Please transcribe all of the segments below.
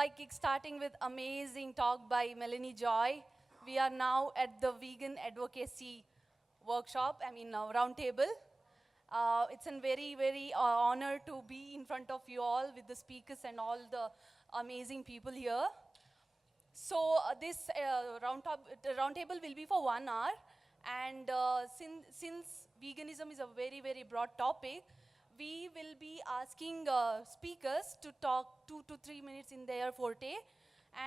by kickstarting with amazing talk by Melanie Joy. We are now at the vegan advocacy workshop, roundtable. It's a very, very honor to be in front of you all with the speakers and all the amazing people here. So this roundtable will be for 1 hour. And since veganism is a very, very broad topic, we will be asking speakers to talk 2 to 3 minutes in their forte.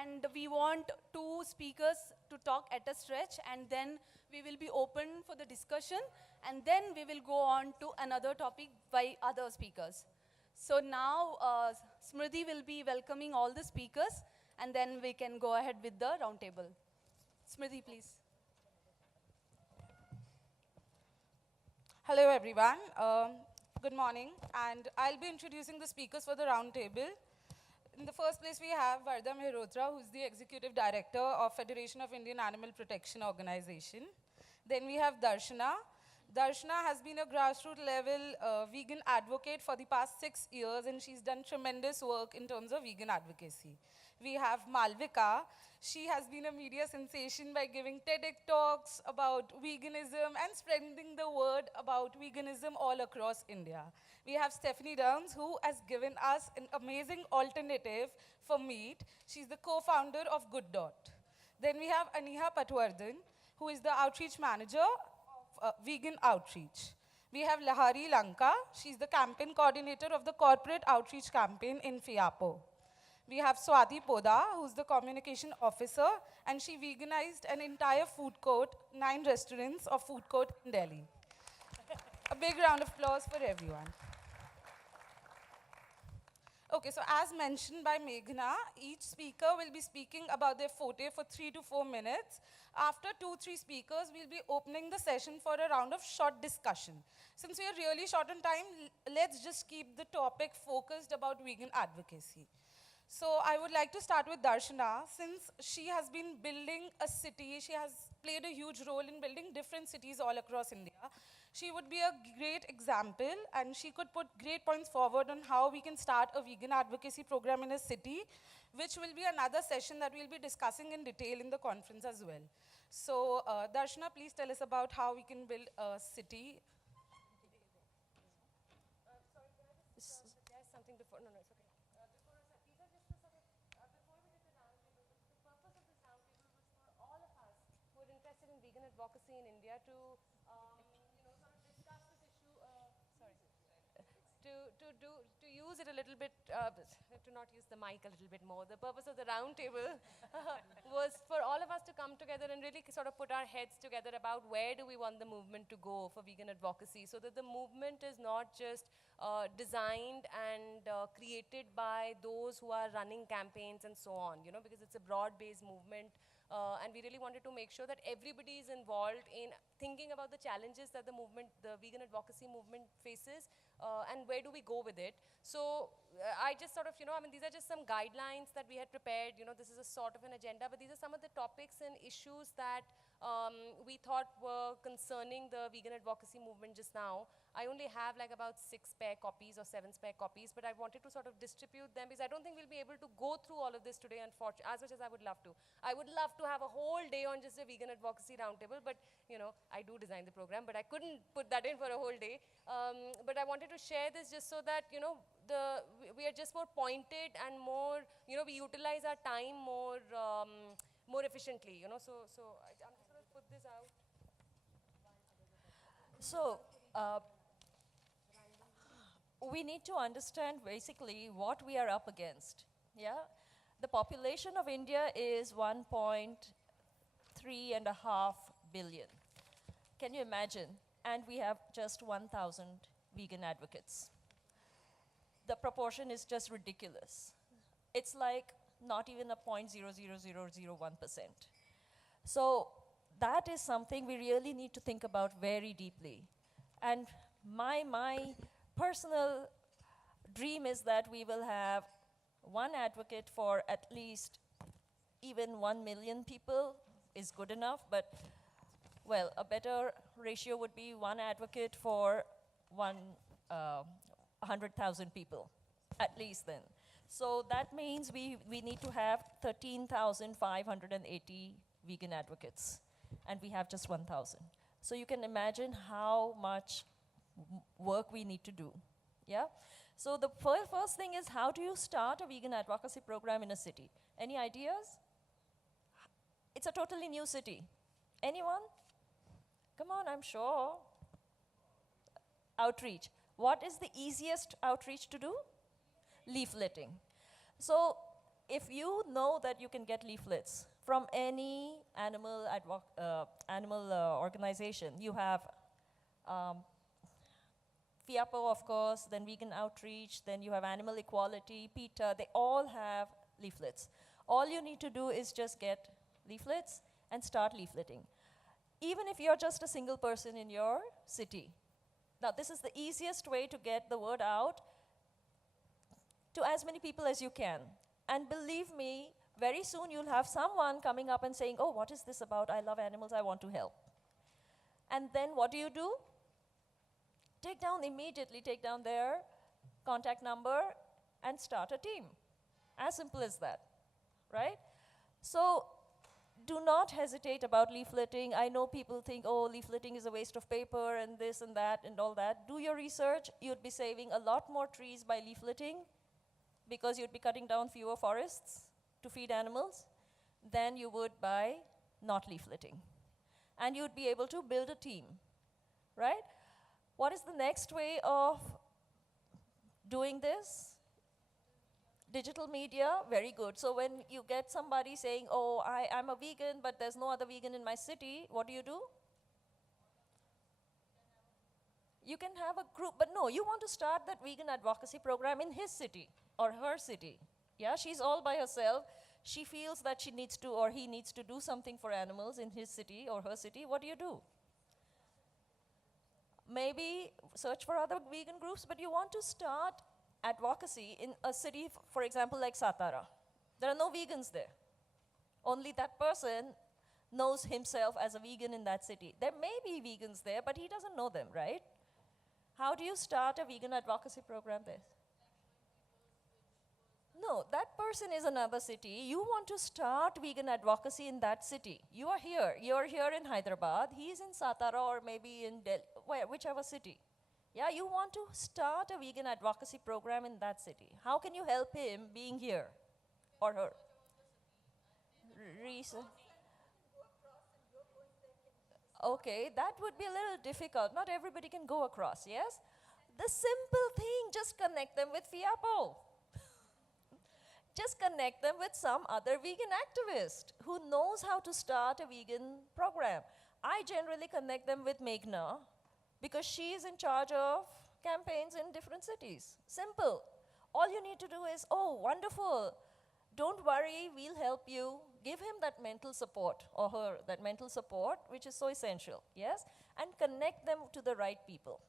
And we want 2 speakers to talk at a stretch, and then we will be open for the discussion, and then we will go on to another topic by other speakers. So now Smriti will be welcoming all the speakers, and then we can go ahead with the roundtable. Smriti, please. Hello, everyone. Good morning, and I'll be introducing the speakers for the roundtable. In the first place, we have Varda Mehrotra, who's the Executive Director of Federation of Indian Animal Protection Organization. Then we have Darshana. Darshana has been a grassroots level vegan advocate for the past 6 years, and she's done tremendous work in terms of vegan advocacy. We have Malvika. She has been a media sensation by giving TEDx talks about veganism and spreading the word about veganism all across India. We have Stephanie Downs, who has given us an amazing alternative for meat. She's the co-founder of Good Dot. Then we have Aneeha Patwardhan, who is the outreach manager of vegan outreach. We have Lahari, Lanka. She's the campaign coordinator of the corporate outreach campaign in Fiapo. We have Swati Poddar, who's the communication officer, and she veganized an entire food court, 9 restaurants of food court in Delhi. A big round of applause for everyone. Okay, so as mentioned by Meghna, each speaker will be speaking about their forte for 3 to 4 minutes. After 2-3 speakers, we'll be opening the session for a round of short discussion. Since we are really short on time, let's just keep the topic focused about vegan advocacy. So I would like to start with Darshana. Since she has been building a city, she has played a huge role in building different cities all across India. She would be a great example, and she could put great points forward on how we can start a vegan advocacy program in a city, which will be another session that we'll be discussing in detail in the conference as well. So Darshana, please tell us about how we can build a city. Sorry, there's something before. No, it's okay. Interested in vegan advocacy in India to, sort of discuss this issue. To use it a little bit, to not use the mic a little bit more. The purpose of the roundtable was for all of us to come together and really sort of put our heads together about where do we want the movement to go for vegan advocacy, so that the movement is not just designed and created by those who are running campaigns and so on, because it's a broad-based movement. And we really wanted to make sure that everybody is involved in thinking about the challenges that the vegan advocacy movement faces, and where do we go with it. So I just sort of, these are just some guidelines that we had prepared. This is a sort of an agenda, but these are some of the topics and issues that we thought were concerning the vegan advocacy movement just now. I only have like about 6 spare copies or 7 spare copies, but I wanted to sort of distribute them because I don't think we'll be able to go through all of this today, unfortunately, as much as I would love to. I would love to have a whole day on just a vegan advocacy roundtable, but I do design the program, but I couldn't put that in for a whole day. But I wanted to share this just so that, we are just more pointed and more, we utilize our time more efficiently, So I'm just going to put this out. So, we need to understand basically what we are up against. Yeah, the population of India is 1.3.5 billion. Can you imagine? And we have just 1,000 vegan advocates. The proportion is just ridiculous. It's like not even a 0.00001%. So that is something we really need to think about very deeply. And my personal dream is that we will have one advocate for at least even 1 million people is good enough, but well, a better ratio would be one advocate for 100,000 people, at least then. So that means we need to have 13,580 vegan advocates, and we have just 1,000. So you can imagine how much work we need to do, yeah? So the first thing is, how do you start a vegan advocacy program in a city? Any ideas? It's a totally new city. Anyone? Come on, I'm sure. Outreach. What is the easiest outreach to do? Leafleting. So if you know that you can get leaflets from any animal organization, you have FIAPO, of course, then Vegan Outreach, then you have Animal Equality, PETA, they all have leaflets. All you need to do is just get leaflets and start leafleting. Even if you're just a single person in your city. Now, this is the easiest way to get the word out to as many people as you can. And believe me, very soon you'll have someone coming up and saying, oh, what is this about? I love animals, I want to help. And then what do? Immediately take down their contact number and start a team. As simple as that, right? So do not hesitate about leafleting. I know people think, oh, leafleting is a waste of paper and this and that and all that. Do your research. You'd be saving a lot more trees by leafleting because you'd be cutting down fewer forests to feed animals than you would by not leafleting. And you'd be able to build a team, right? What is the next way of doing this? Digital media, very good. So when you get somebody saying, oh, I'm a vegan, but there's no other vegan in my city, what do? You can have a group, but no, you want to start that vegan advocacy program in his city or her city. Yeah, she's all by herself. She feels that she needs to or he needs to do something for animals in his city or her city. What do? Maybe search for other vegan groups, but you want to start advocacy in a city, for example, like Satara. There are no vegans there. Only that person knows himself as a vegan in that city. There may be vegans there, but he doesn't know them, right? How do you start a vegan advocacy program there? No, that person is another city. You want to start vegan advocacy in that city. You are here. You're here in Hyderabad. He's in Satara or maybe in Delhi, whichever city. Yeah, you want to start a vegan advocacy program in that city. How can you help him being here or her? Okay, that would be a little difficult. Not everybody can go across, yes? The simple thing, just connect them with FIAPO. Just connect them with some other vegan activist who knows how to start a vegan program. I generally connect them with Meghna because she is in charge of campaigns in different cities. Simple. All you need to do is, oh, wonderful. Don't worry, we'll help you. Give him that mental support, or her, that mental support, which is so essential, yes? And connect them to the right people.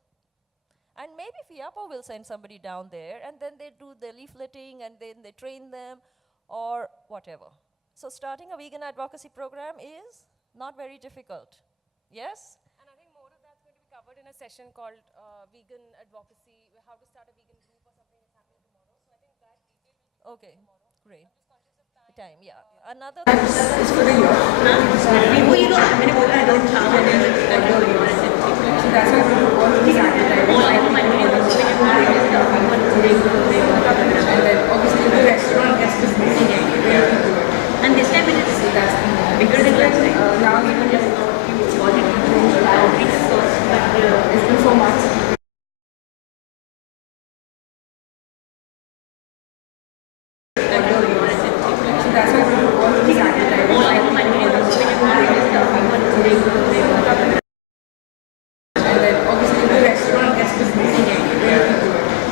And maybe FIAPO will send somebody down there, and then they do the leafleting, and then they train them, or whatever. So starting a vegan advocacy program is not very difficult, yes? And I think more of that's going to be covered in a session called Vegan Advocacy, how to start a vegan group or something that's happening tomorrow. So I think that detail will be Okay, tomorrow. great. I'm just conscious of time. Time, yeah. Another It's for the year. मैंने बोला I don't have any so that's why we do all these advertising. And then obviously the restaurant gets to see where we go. And this time it is So that's bigger than last time. now even just Outreach source, but it's been so much. So that's why we do all these advertising. And then obviously the restaurant gets to see where we go.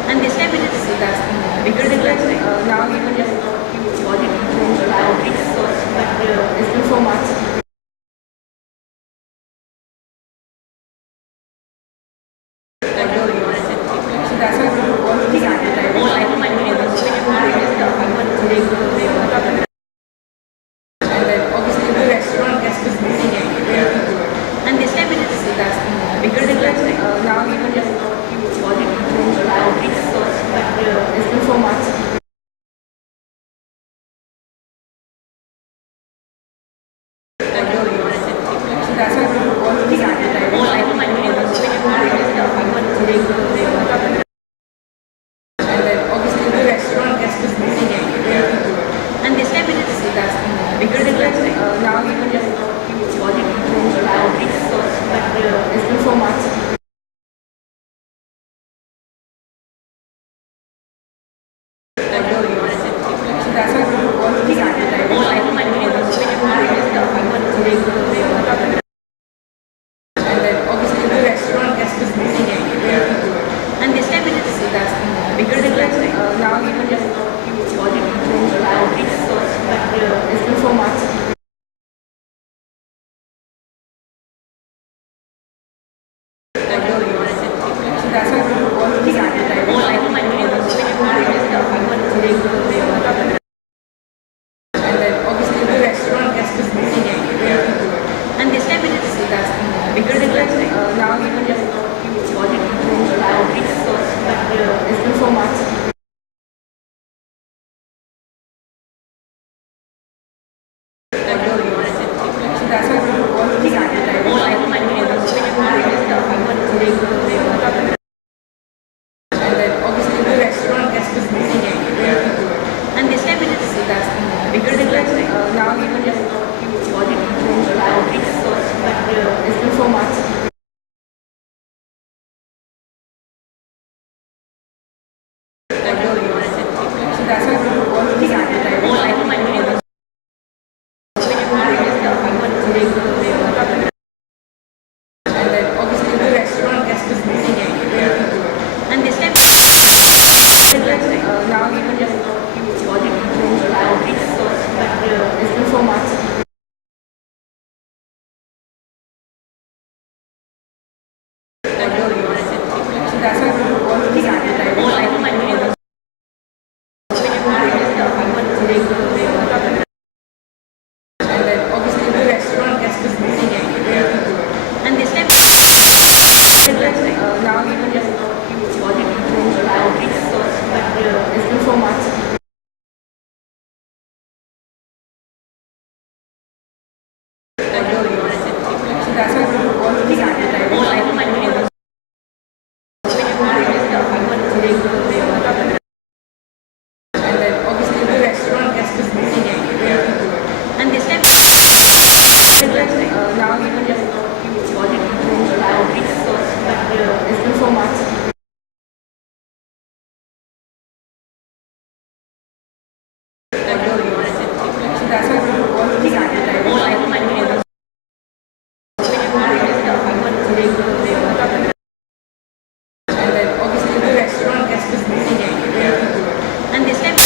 and this time it is So that's bigger than last time. now even just So that's why we all of these advertising. All I know my video was when you want to stuff, we want to take and then obviously the restaurant guest is missing it. And this time it is that's bigger than last time. Now even just body controls loud, but it's been so much. So that's why we all of these advertising. All I know my video was when you want to stuff, we want to take and then obviously the restaurant guest is missing it. And this time it is that's bigger than last time. Now even just body controls loud, but it's been so much. So that's why we all of these advertising. All I know my video was when you want to stuff, we want to take and then obviously the restaurant guest is missing it. And this time it is that's bigger than last time. Now even just body controls loud, but it's been so much. So that's why we all of these advertising. All I know my video was when you want to stuff, we want to take and then obviously the restaurant guest is missing it. And this time it is that's bigger than last time. Now even just body controls loud, but it's been so much. So that's why we all of these advertising. All I know my video was when you want to stuff, we want to take and then obviously the restaurant guest is missing it. And this time now even just body controls loud, but it's been so much. So that's why we all of these advertising. All I know my video was when you want to stuff, we want to take and then obviously the restaurant guest is missing it. And this time now even just body controls loud, but it's been so much. So that's why we all of these advertising. All I know my video was when you want to stuff, we want to take and then obviously the restaurant guest is missing it. And this time now even just body controls loud, but it's been so much. So that's why we all of these advertising. All I know my video was when you want to stuff, we want to take and then obviously the restaurant guest is missing it. And this time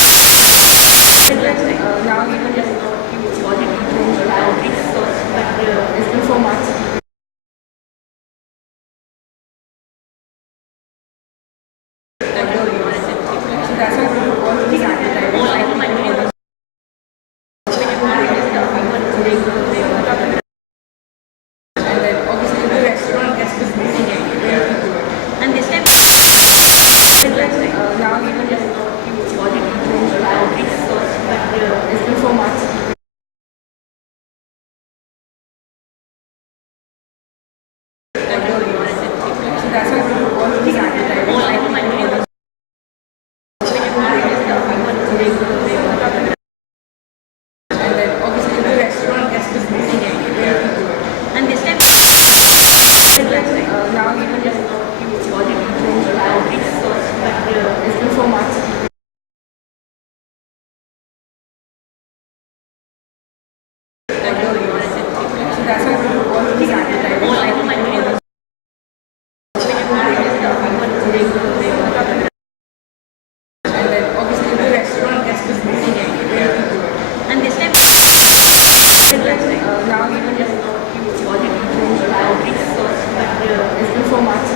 now even just body controls loud, but it's been so much. So that's why we all of these advertising. All I know my video was when you want to stuff, we want to take and then obviously the restaurant guest is missing it. And this time now even just body controls loud, but it's been so much. So that's why we all of these advertising. All I know my video was when you want to stuff, we want to take and then obviously the restaurant guest is missing it. And this time now even just body controls loud, but it's been so much. So that's why we all of these advertising. All I know my video was when you want to stuff, we want to take and then obviously the restaurant guest is missing it. And this time now even just body controls loud, but it's been so much.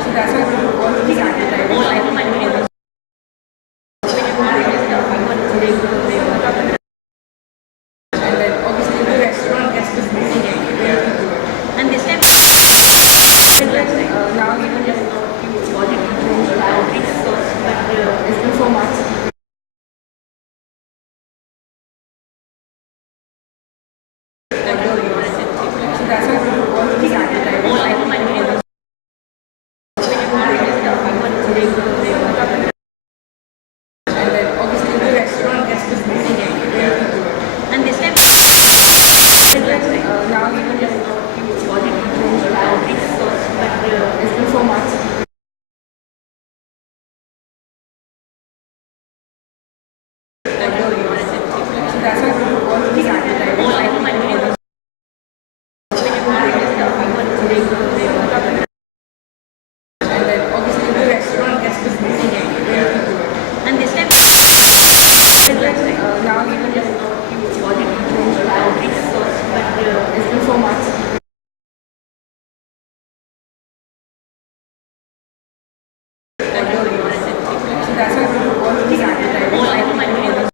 So that's why we all of these advertising. All I know my video was when you want to stuff, we want to take and then obviously the restaurant guest is missing it. And this time now even just body controls loud, but it's been so that's why we do all these advertising. Oh, I know my video. And then obviously the restaurant gets this busy And this time, now even just already outreach source, but it's been so much. So that's why we do all these advertising. oh, I know my video.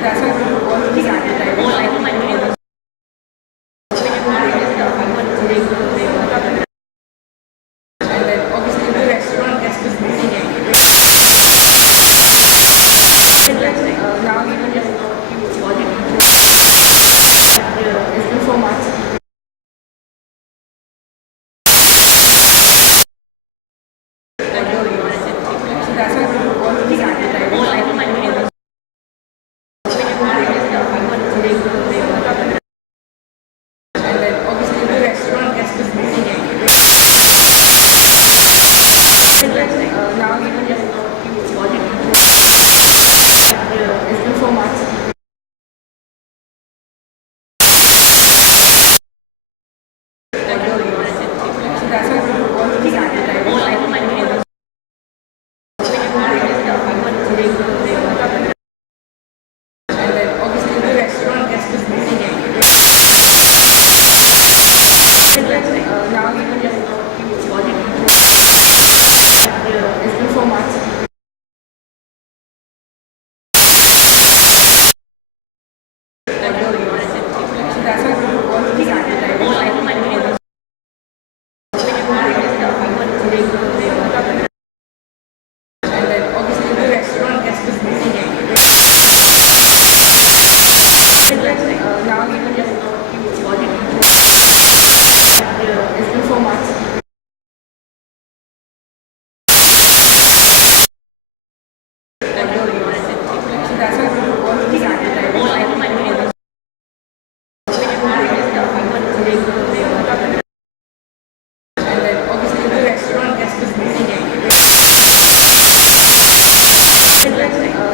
that's why we all these advertising. All I my videos. And then obviously the restaurant guest is missing anyway. Now even just it's been so much. So that's why we all these advertising. All I my videos. And then obviously the restaurant guest is missing anyway. Now even just it's been so much. So that's why we all these advertising. All I my videos. And then obviously the restaurant guest is missing anyway. Now even just it's been so much. So that's why we all these advertising. All I my videos. And then obviously the restaurant guest is missing anyway. Now even just it's been so much. So that's why we all these advertising. All I my videos. And then obviously the restaurant guest is missing anyway.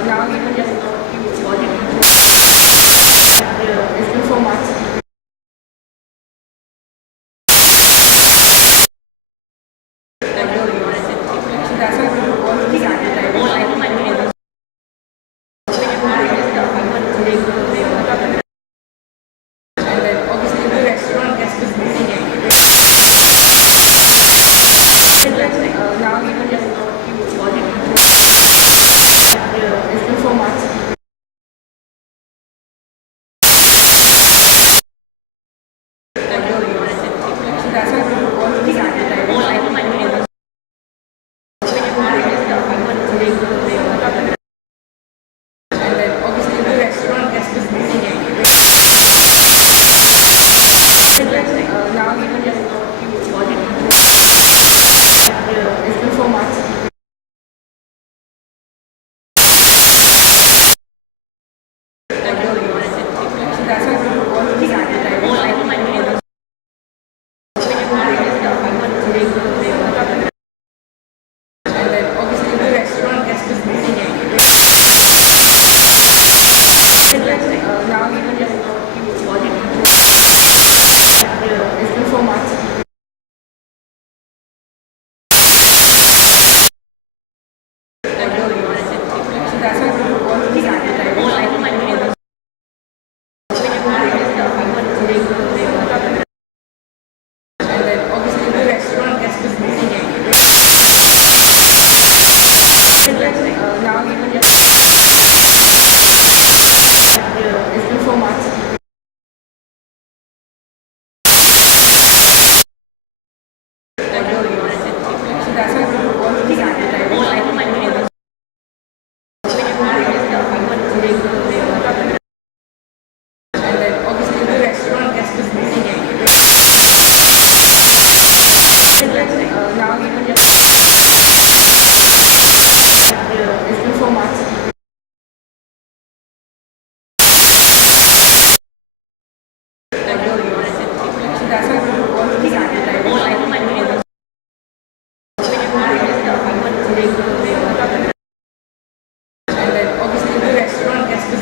Now even just it's been so much. So that's why we all these advertising. All I my videos. And then obviously the restaurant guest is missing anyway. Now even just it's been so much. So that's why we all these advertising. All I my videos. And then obviously the restaurant guest is missing anyway. Now even just it's been so much. So that's why we all these advertising. All I my videos. And then obviously the restaurant guest is missing anyway. Now even just it's been so much. So that's why we all these advertising. All I my videos. And then obviously the restaurant guest is missing anyway. Now even just it's been so much. So that's why we all these advertising. All I my videos. And then obviously the restaurant guest is missing anyway. Now even just it's been so much. So that's why we all these advertising. All I my videos. And then obviously the restaurant guest is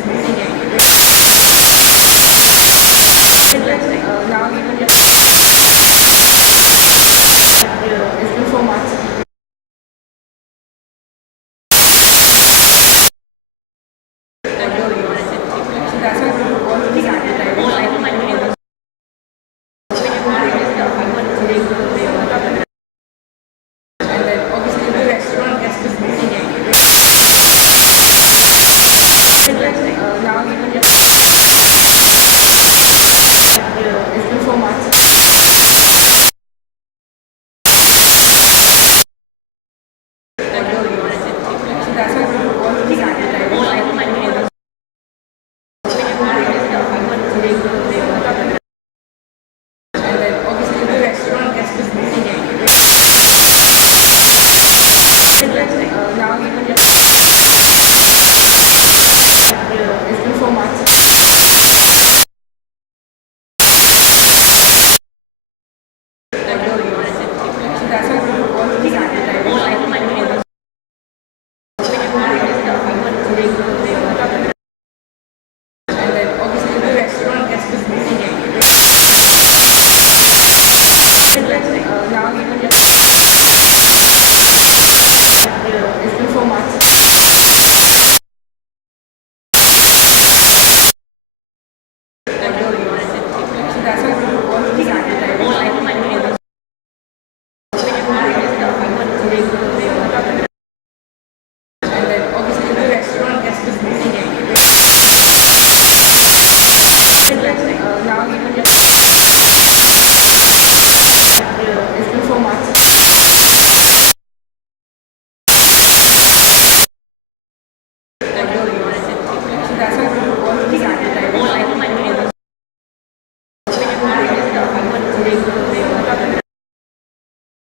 that's why we do all of these advertising. All I do my videos.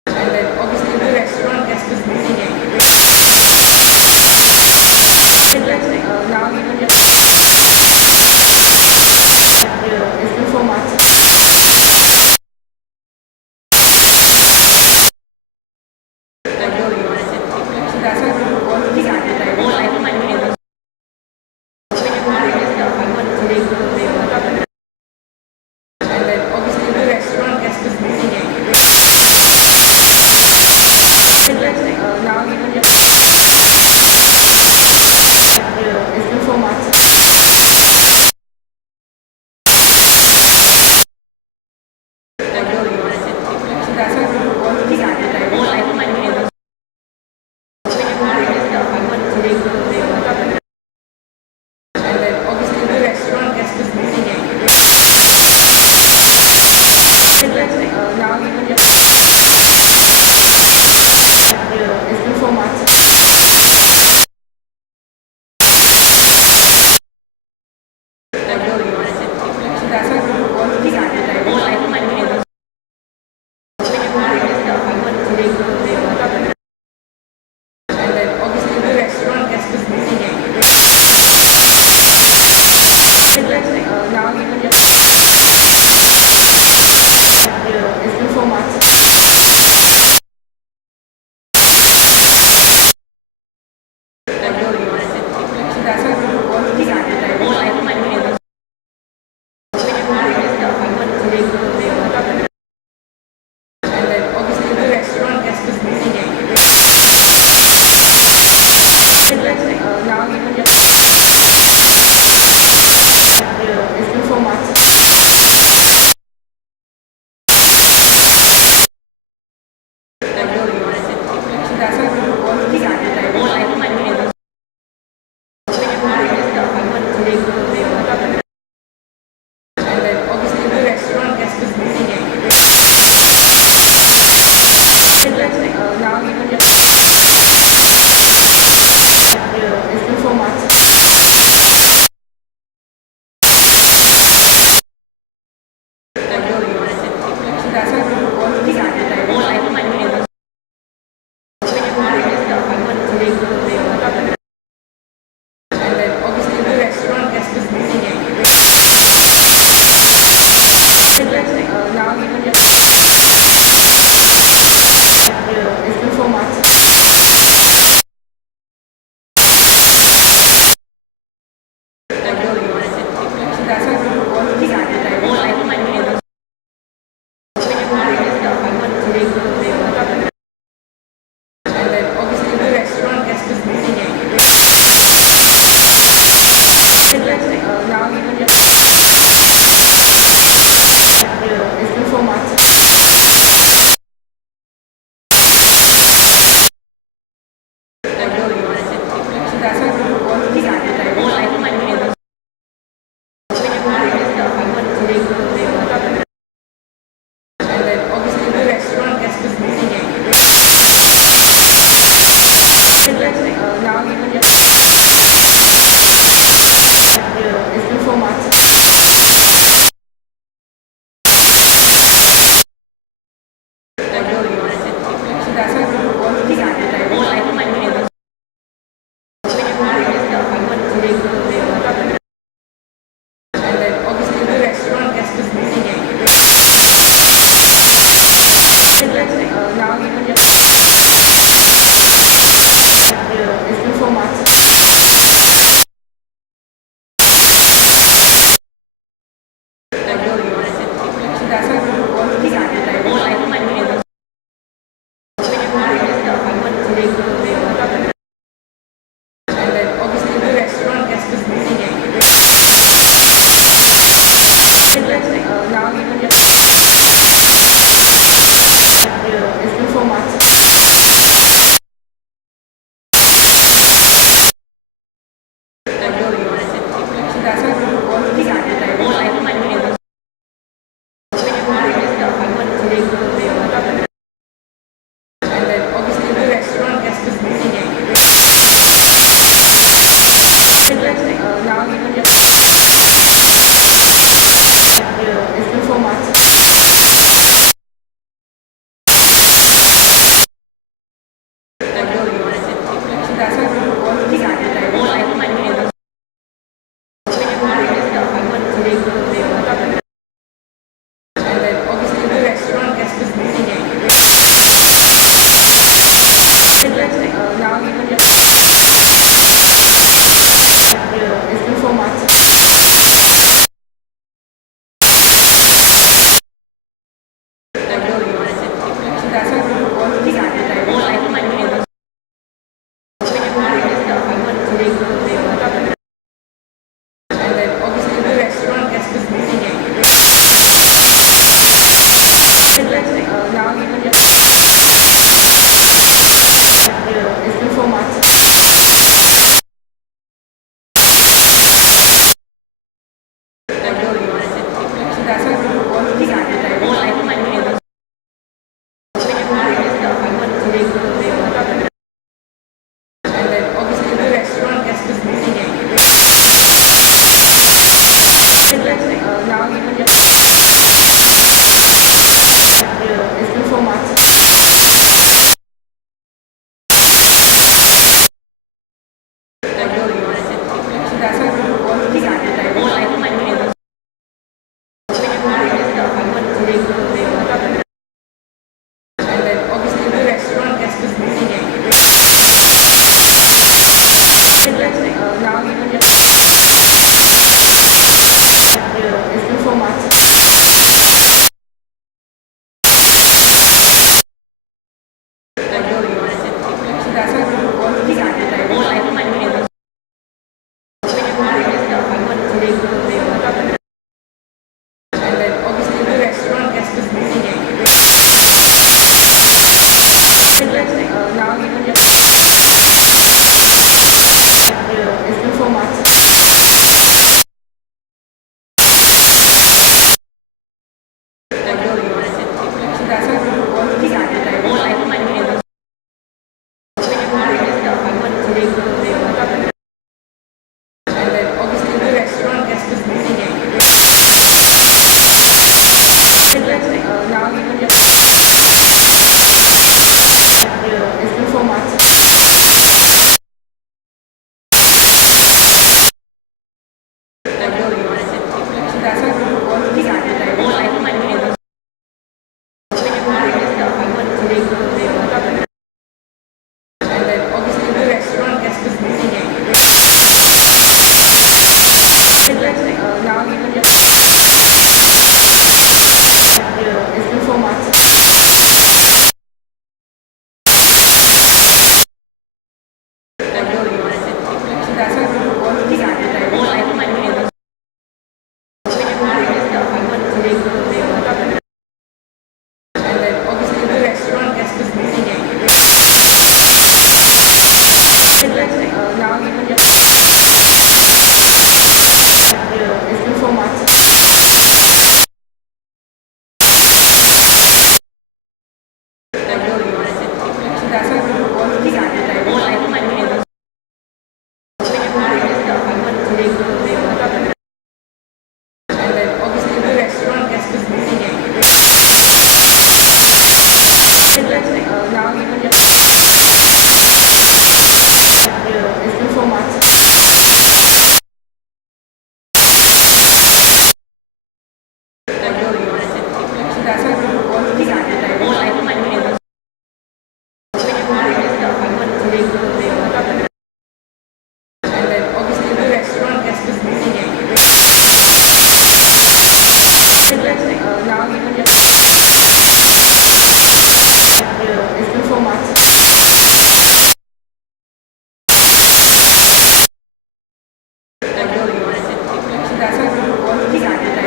And then obviously the restaurant gets this moving anyway. Now even if it's been so much. So that's why we do all of these advertising. All I do my videos. And then obviously the restaurant gets this moving anyway. Now even if it's been so much. So that's why we do all of these advertising. All I do my videos. And then obviously the restaurant gets this moving And then obviously the restaurant guest is missing anyway. Now even just it's been so much. So that's why we want to be advertising. And then obviously the restaurant guest is missing anyway. Now even just it's been so much. So that's why we want to be advertising. And then obviously the restaurant guest is missing anyway. Now even just it's been so much. So that's why we want to be advertising. And then obviously the restaurant guest is missing anyway. Now even just it's been so much. So that's why we want to be advertising. And then obviously the restaurant guest is missing anyway. Now even just it's been so much. So that's why we want to be advertising. And then obviously the restaurant guest is missing anyway. Now even just it's been so much. So that's why we want to be advertising.